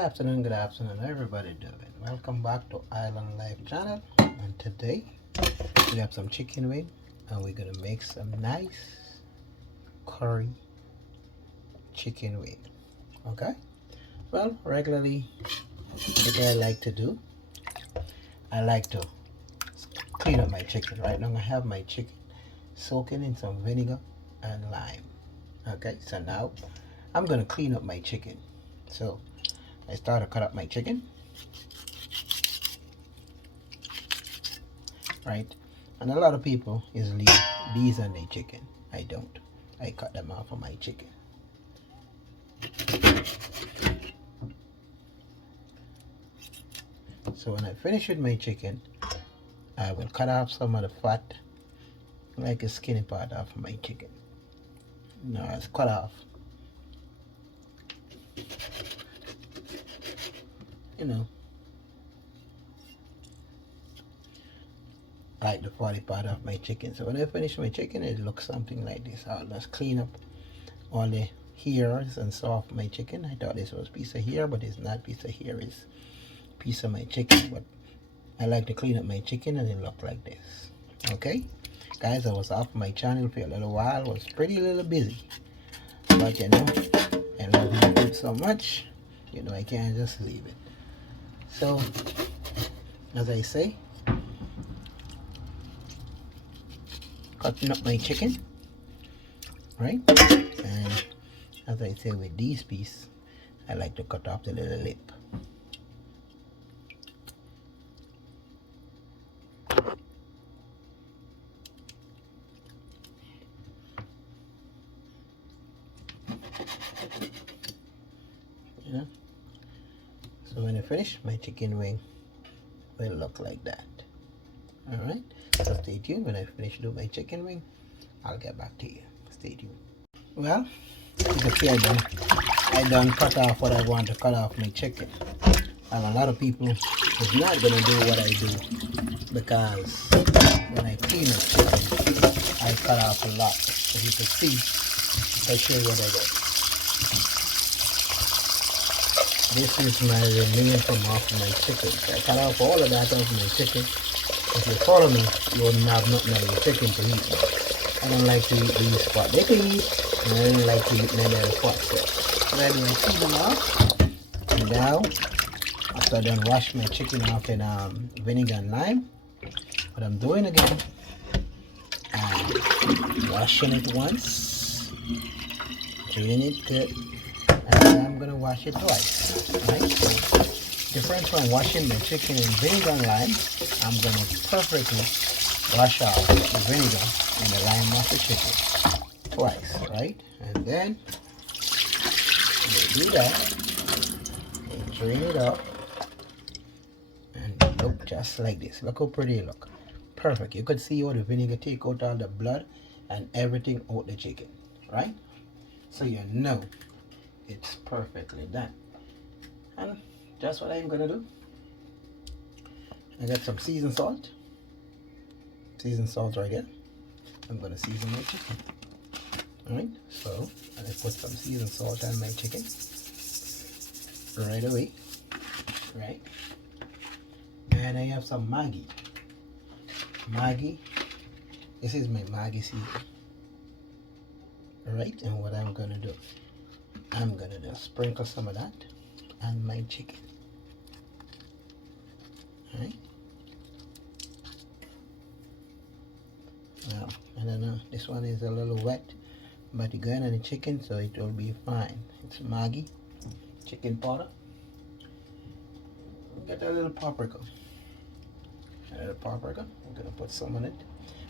Good afternoon, everybody doing? Welcome back to Island Life channel. And today we have some chicken wing, and we're gonna make some nice curry chicken wing. Okay. Well, regularly, what I like to do, I like to clean up my chicken. Right now, I have my chicken soaking in some vinegar and lime. Okay. So now I'm gonna clean up my chicken. So I start to cut up my chicken. Right? And a lot of people is leave these on their chicken. I don't. I cut them off of my chicken. So when I finish with my chicken, I will cut off some of the fat, like a skinny part off of my chicken. Now it's cut off. You know, like the fatty part of my chicken. So when I finish my chicken, it looks something like this. I'll just clean up all the hairs and stuff off my chicken. I thought this was piece of hair, but it's not piece of hair. It's piece of my chicken. But I like to clean up my chicken and it look like this. Okay, guys, I was off my channel for a little while. Was pretty little busy, but you know, I love YouTube so much, you know, I can't just leave it. So as I say, cutting up my chicken, right? And as I say, with these pieces, I like to cut off the little lip. You know? So when I finish, my chicken wing will look like that. Alright? So stay tuned. When I finish doing my chicken wing, I'll get back to you. Stay tuned. Well, you can see I done cut off what I want to cut off my chicken. And a lot of people is not gonna do what I do, because when I clean up chicken, I cut off a lot. As you can see, I'll show you what I do. This is my remaining from off my chicken. So I cut off all of that off my chicken. If you follow me, you wouldn't have nothing on your chicken to eat. I don't like to eat these spots. They can eat, and I don't like to eat many other spots. So I do, I clean them off. And now, after I done wash my chicken off in vinegar and lime, what I'm doing again, I'm washing it once, clean it good, and I'm gonna wash it twice. Right? So, difference from washing my chicken in vinegar and lime, I'm gonna perfectly wash off the vinegar and the lime off the chicken twice, right? And then you do that, you drain it up, and look just like this. Look how pretty it look. Perfect. You could see how the vinegar take out all the blood and everything out the chicken, right? So you know it's perfectly done. And that's what I'm gonna do. I got some seasoned salt. Seasoned salt right here. I'm gonna season my chicken. Alright, so I put some seasoned salt on my chicken right away. Right. And I have some Maggi. Maggi. This is my Maggi season. Alright, and what I'm gonna do, I'm gonna just sprinkle some of that on my chicken. Alright. Well, I don't know, this one is a little wet, but it's going on the chicken, so it will be fine. It's Maggi chicken powder. Get a little paprika. A little paprika. I'm gonna put some on it.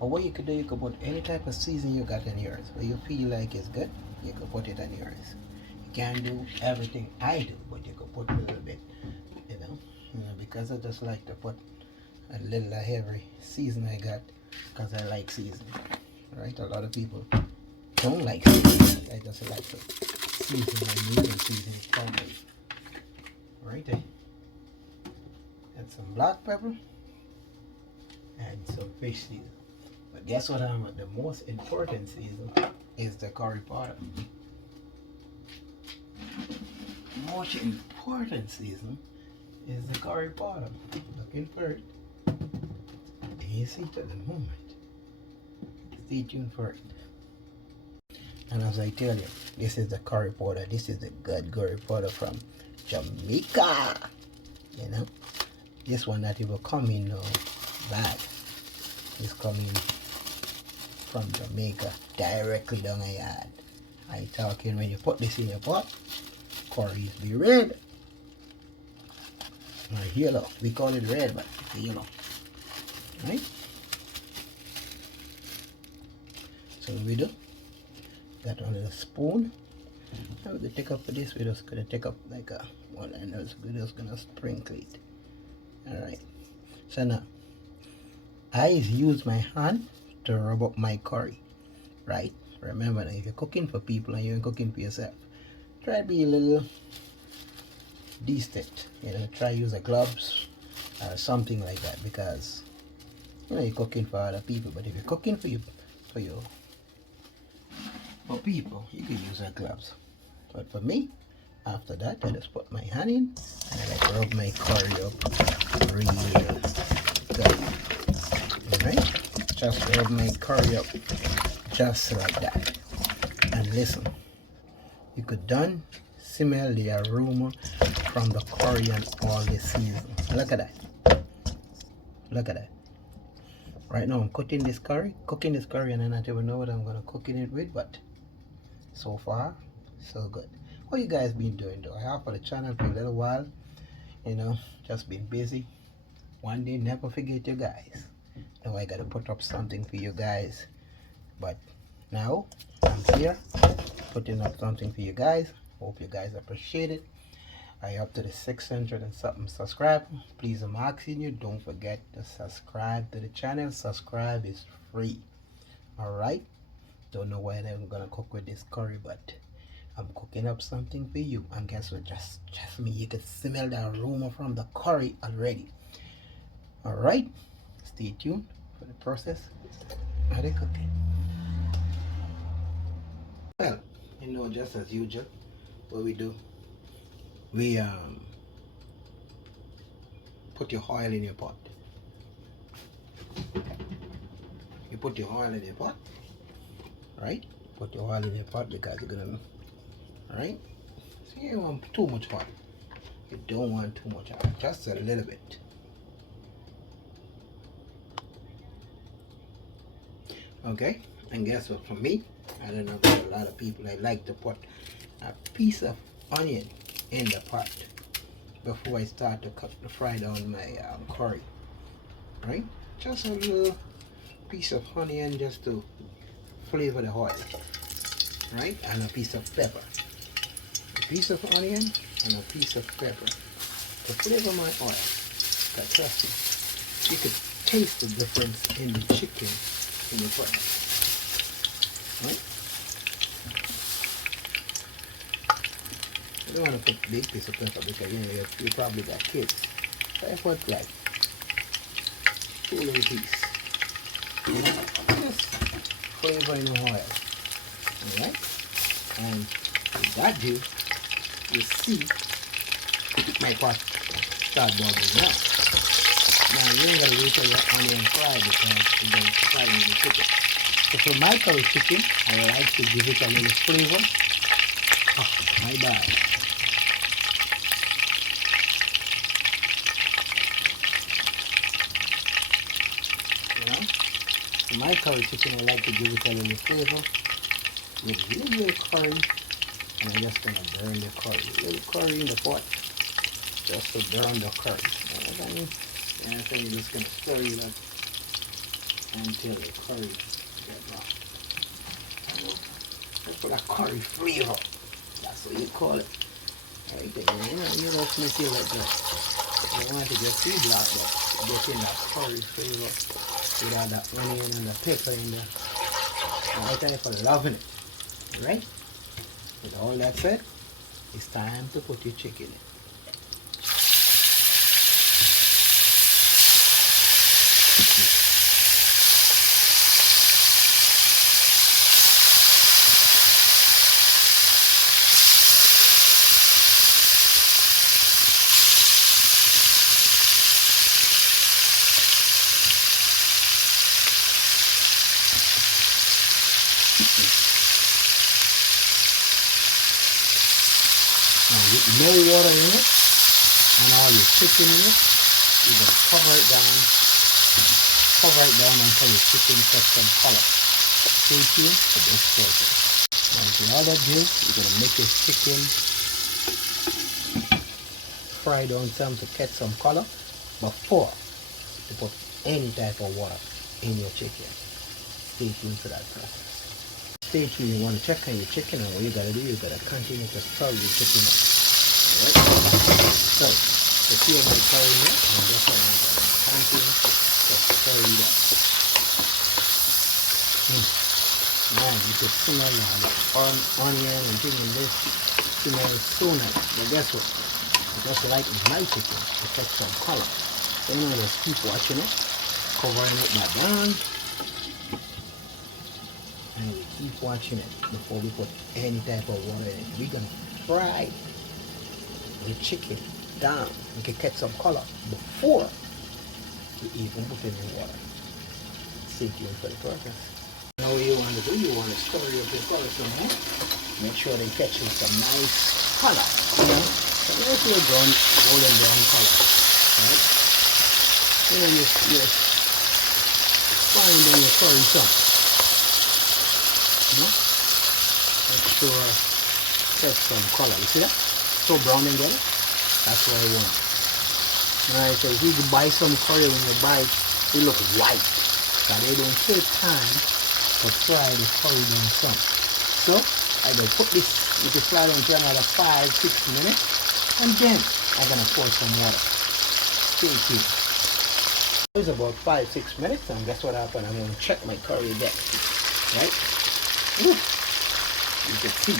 Or what you could do, you could put any type of seasoning you got in yours. Where you feel like it's good, you could put it on yours. You can't do everything I do, but you could put a little bit, you know, because I just like to put a little of every season I got, because I like seasoning, right? A lot of people don't like seasoning. I just like to season my meat and season it properly. Right there. Add some black pepper and some fish season. But guess what? The most important season is the curry powder. Most important season is the curry powder. Looking for it. You see it at the moment. Stay tuned for it. And as I tell you, this is the curry powder. This is the good curry powder from Jamaica. You know, this one that it will come in bad. It's coming from Jamaica directly down the yard. I talking when you put this in your pot, curries be red. Or yellow. We call it red, but it's yellow. Right? So we do. Got one little spoon. Now we take up for this. We're just gonna take up like a one, and we're just gonna sprinkle it. Alright. So now I use my hand to rub up my curry. Right? Remember that if you're cooking for people and you're cooking for yourself, try to be a little decent. You know, try use a gloves or something like that, because you know you're cooking for other people. But if you're cooking for people, you can use our gloves. But for me, after that, I just put my hand in and I like rub my curry up real good. Alright? Just rub my curry up just like that. And listen, you could done smell the aroma from the curry and all the season. Look at that. Look at that. Right now I'm cooking this curry, and I don't even know what I'm gonna cook in it with, but so far, so good. What you guys been doing though? I have for the channel for a little while, you know, just been busy. One day, never forget you guys. Now I gotta put up something for you guys, but now I'm here putting up something for you guys. Hope you guys appreciate it. I up to the 600 and something subscribe. Please, I'm asking you, don't forget to subscribe to the channel. Subscribe is free. Alright? Don't know what I'm gonna cook with this curry, but I'm cooking up something for you. And guess what? Just me, you can smell the aroma from the curry already. Alright? Stay tuned for the process of the cooking. Well, you know, just as usual, what we do, we put your oil in your pot. You put your oil in your pot, right? Put your oil in your pot because you're gonna, right? So you don't want too much oil. You don't want too much oil, just a little bit. Okay, and guess what? For me, I don't know about a lot of people, I like to put a piece of onion in the pot before I start to fry down my curry, right? Just a little piece of onion just to flavor the oil, right? And a piece of pepper, a piece of onion and a piece of pepper to flavor my oil. But trust me, you could taste the difference in the chicken in the pot, right? You don't want to put big piece of pepper because you know you probably got kids. So I put like 2 little pieces. You know, just flavor in the oil. Alright? And with that do, you see my pot start bubbling now. Now you ain't gotta wait till your onion fry because it's going to fry in the chicken. So for my curry chicken, I like to give it a little flavor. Oh, my bad. My curry chicken, I like to give it a little flavor with a little curry, and I'm just gonna burn the curry. A little curry in the pot, just to burn the curry. And then you're just gonna stir it up until the curry gets brown. That's what a curry flavor. That's what you call it. Right there, you know, make it like that. You don't want to get too black, but get in that curry flavor. With all the onion and the pepper in there. And I tell you for loving it. Alright? With all that said, it's time to put your chicken in. Now with no water in it and all your chicken in it, you're going to cover it down until the chicken gets some color. Stay tuned for this process. Now with all that do, you're going to make your chicken fry down some to get some color before you put any type of water in your chicken. Stay tuned for that process. Stay tuned. You want to check on your chicken, and what you got to do, you got to continue to stir your chicken up. Alright? So see my curry here, and that's what I'm going to continue to stir it up. Man, you can smell the onion and thing in this. Smells so nice. But guess what? Just like my chicken, it takes some color. So you know, just keep watching it, covering it back down, and we keep watching it before we put any type of water in it. We're gonna fry the chicken down. We can get some color before we even put in the water. Stay tuned for the process. Now what you want to do, you want to stir up your color some more. Make sure they catch some nice color, you know. So nice little golden brown color, right? And then just frying down your curry some, you know. Make sure get some color. You see that? So brown and good. That's what I want. Alright, so if you buy some curry, when you buy it, they look white. So they don't take time to fry the curry down some. So I will put this with the fry down for another 5-6 minutes, and then I'm gonna pour some water. Stay tuned. It's about 5-6 minutes, and guess what happened? I'm gonna check my curry again. Right? Woo. You can see.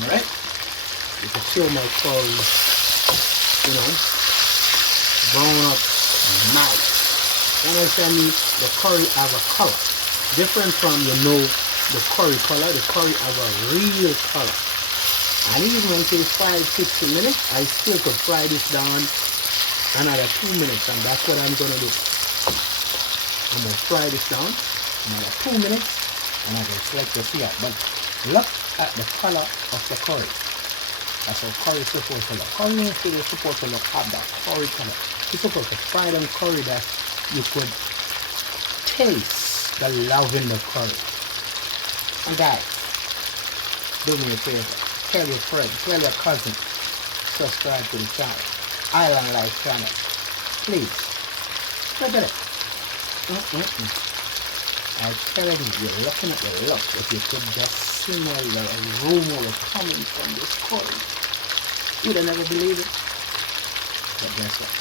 Alright? You can feel my curry, you know, brown up nice. You understand me? The curry has a color. Different from, you know, the curry color. The curry has a real color. And even when it says 5-6 minutes, I still could fry this down another 2 minutes, and that's what I'm gonna do. I'm gonna fry this down another 2 minutes, and I'm gonna select the sear. But look at the color of the curry. That's how curry is supposed to look. Curry is supposed to look at that curry color. You're supposed to fry down curry that you could taste the love in the curry. And guys, do me a favor. Tell your friend, tell your cousin, subscribe to the channel, Island Life channel. Please, look at it. I'm telling you, you're looking at the look. If you could just smell the aroma coming from this curry, you'd have never believe it. But guess what?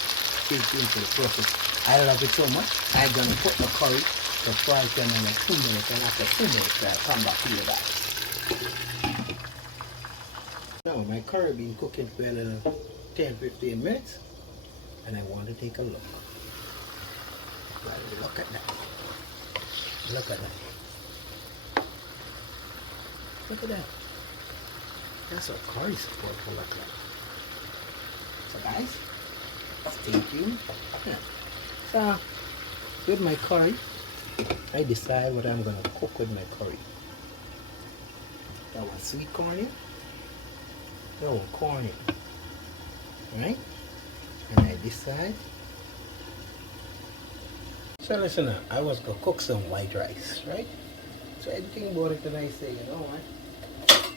Stay tuned for the process. I love it so much. I'm gonna put the curry to fry it in another 2 minutes, and after 2 minutes, I'll come back to you guys. Now my curry been cooking for another 10-15 minutes, and I want to take a look. Look at that. Look at that. Look at that. That's what curry is supposed to look like. So guys, stay tuned. Yeah. So with my curry, I decide what I'm gonna cook with my curry. That one sweet corn here. That one corn here. Right? And I decide. So listen now, I was gonna cook some white rice, right? So I think about it and I say, you know what?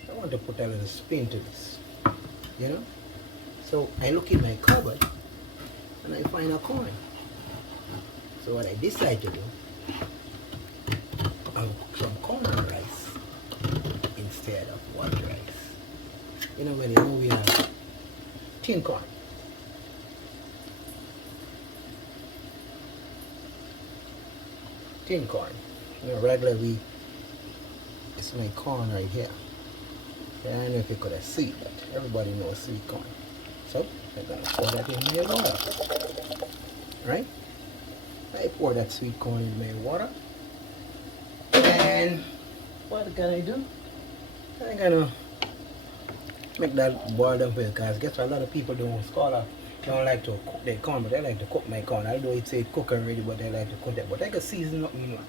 I want to put a little spin to this. You know? So I look in my cupboard and I find a corn. So what I decide to do, I'll cook some corn rice instead of white rice. You know, when you know we have tin corn. Tin corn. You know, regularly, it's my corn right here. I don't know if you could have seen it, but everybody knows sweet corn. So I'm gonna pour that in my water. Right? I pour that sweet corn in my water. And what can I do? I'm gonna make that boil down for you, because guess what? A lot of people don't like to cook their corn, but they like to cook my corn. Although it say cook already, but they like to cook that. But I can season up me one.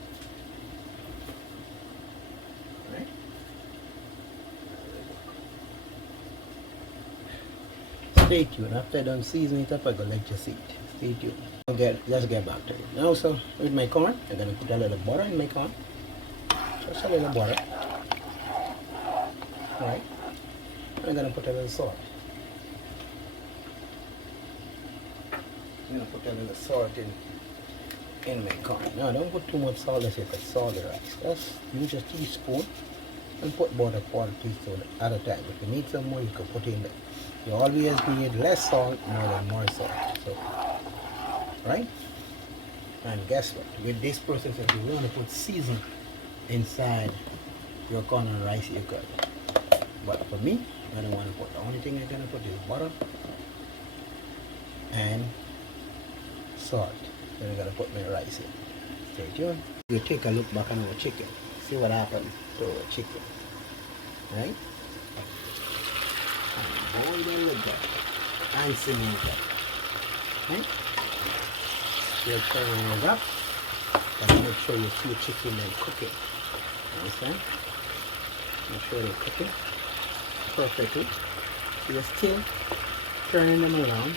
stay tuned. After I done seasoning it up, I'm gonna let you see it. Stay tuned. Let's get back to it. Now, so with my corn, I'm gonna put a little butter in my corn. Just a little butter. Alright. I'm gonna put a little salt. I'm gonna put a little salt in my corn. Now don't put too much salt as you can salt the rice. Just use a teaspoon and put about a quarter teaspoon at a time. If you need some more, you can put in there. You always need less salt more than more salt. So, right? And guess what? With this process, if you want to put season inside your corn and rice, you could. But for me, I don't want to put. The only thing I'm gonna put is butter and salt. Then I'm gonna put my rice in. Stay tuned. We take a look back on our chicken. See what happened to our chicken. Right? And boil them with that. And simmer it up. Right? You're turning it up. But make sure you see your chicken and cook it. Understand? Make sure they cook it perfectly. So you're still turning them around,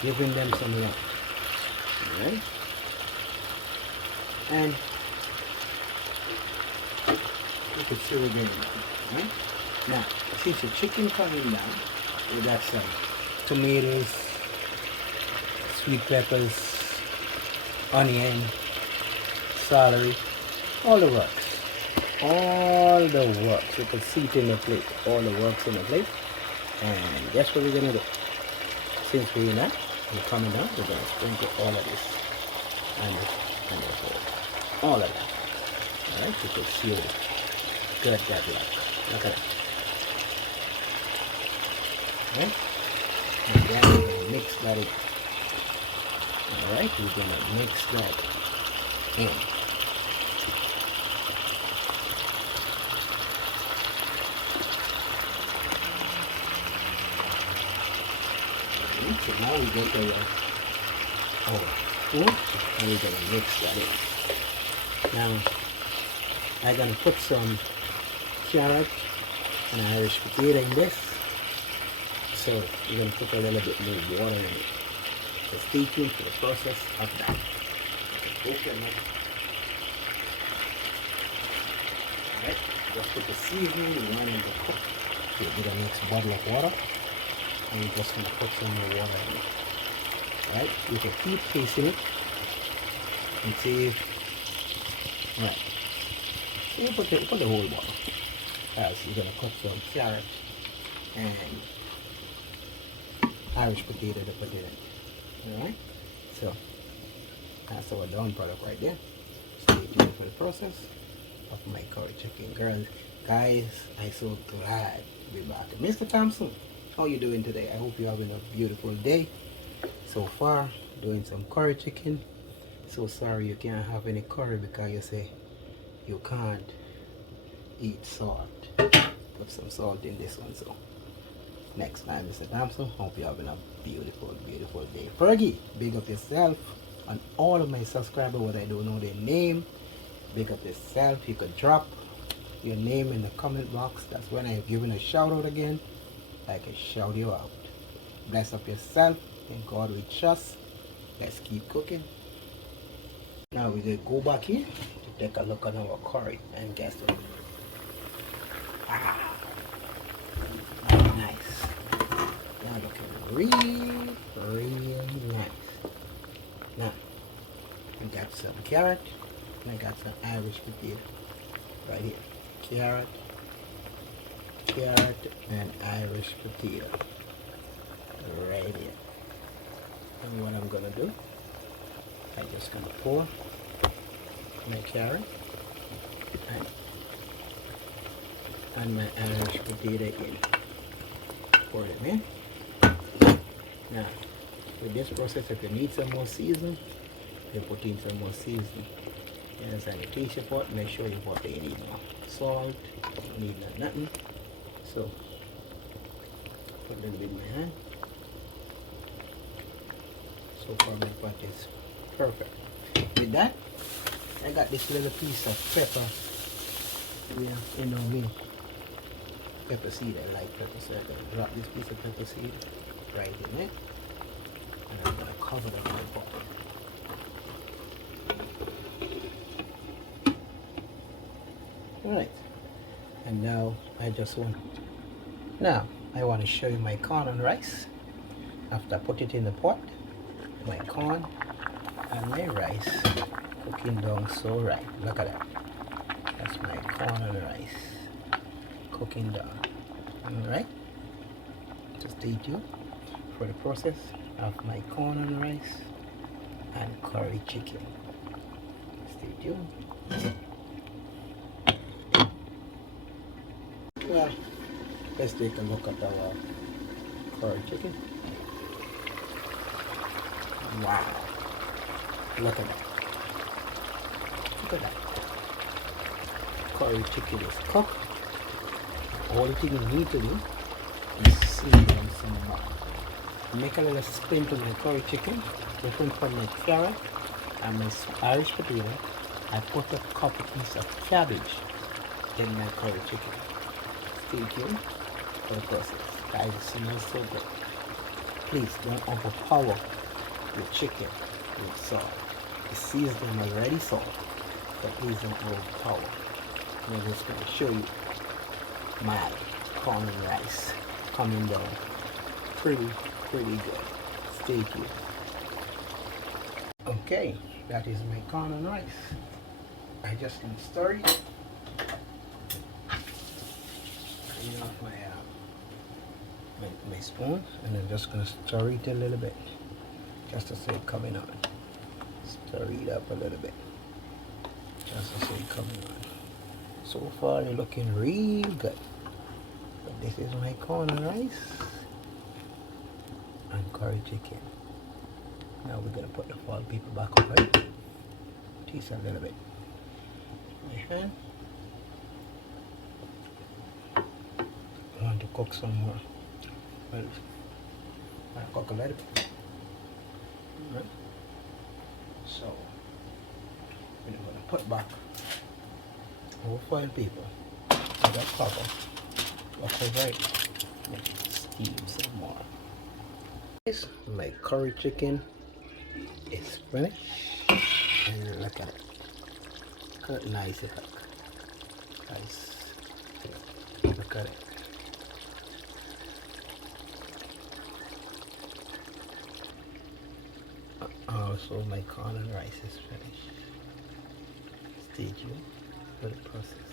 giving them some love. Alright? And you can see we're getting it. Right? Now, since your chicken coming down, we got some tomatoes, sweet peppers, onion, celery, all the works. All the works. You can see it in the plate. All the works in the plate. And guess what we're gonna do? Since we're in that, we're coming down, we're gonna sprinkle all of this and this bowl. All of that. Alright, you can see it. Good that look. Look at it. Okay? And then we're gonna mix that in. Alright, we're gonna mix that in. So now we get our spoon and we're gonna mix that in. Now I'm gonna put some carrot and Irish potato in this. So we're gonna put a little bit more water in it. So stay tuned for the process of that. Open it. Alright, just put the seasoning, we want it to cook. Okay, get the next bottle of water. And you're just going to put some more water in it. Right? You can keep tasting it and see. Right. So you put the whole bottle. As you're going to cut some carrot and Irish potato to put it in. Alright? So that's our done product right there. Stay tuned for the process of my curry chicken. Girls, guys, I'm so glad to be back. Mr. Thompson, how you doing today? I hope you're having a beautiful day. So far, doing some curry chicken. So sorry you can't have any curry because you say you can't eat salt. Put some salt in this one. So next time, Mr. Thompson, hope you're having a beautiful, beautiful day. Fergie, big up yourself. And all of my subscribers, what I don't know their name, big up yourself. You could drop your name in the comment box. That's when I'm giving a shout out again. I can shout you out. Bless up yourself. In God we trust. Let's keep cooking. Now we're going to go back here to take a look at our curry. And guess what? Ah, nice. Now looking really, really nice. Now, I got some carrot and I got some Irish potato right here. Carrot and Irish potato right here. And what I'm gonna do, I'm just gonna pour my carrot and my Irish potato in. Pour it in. Now, with this process, if you need some more seasoning, you put in some more seasoning. And as I taste your pot, make sure you put in more salt, you need nothing. So, put a little bit in my hand. So far my pot is perfect. With that, I got this little piece of pepper. Yeah, you know me. Pepper seed, I like pepper seed. I drop this piece of pepper seed right in it. And I'm going to cover the pot. Alright, and now I want to show you my corn and rice. After I put it in the pot, my corn and my rice cooking down so right. Look at that. That's my corn and rice cooking down. Alright, so stay tuned for the process of my corn and rice and curry chicken. Stay tuned. Well, let's take a look at our curry chicken. Wow, look at that. Look at that. Curry chicken is cooked. All the thing you need to do is season some more. Make a little spin to my curry chicken, different from my carrot and my Irish potato. I put a couple pieces of cabbage in my curry chicken. Stay tuned for the process. Guys, it smells so good. Please don't overpower your chicken with salt. The seasoning is already salt, so please don't overpower. I'm just going to show you my corn and rice coming down pretty good. Stay tuned. Okay, that is my corn and rice. I just can stir it. Clean off my spoon, and I'm just gonna stir it a little bit, just to see it coming on. Stir it up a little bit, just to see it coming on. So far, it's looking real good. But this is my corn and rice and curry chicken. Now we're gonna put the foil paper back over it. Taste a little bit. My hand. I want to cook some more. Well, I'll cook a little bit. Alright. So we're gonna put back our foil paper. I got cover. Look over it. Let it steam some more. My curry chicken is finished, and look at it. Look at nice it look. Nice. Look at it. Also, my corn and rice is finished. Stay tuned for the process.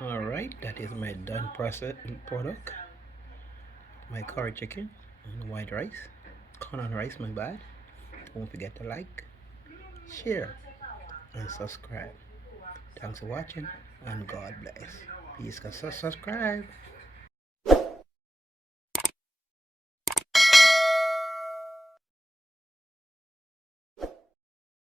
Alright, that is my done product. My curry chicken and white rice. Corn and rice, my bad. Don't forget to like, share, and subscribe. Thanks for watching, and God bless. Please subscribe.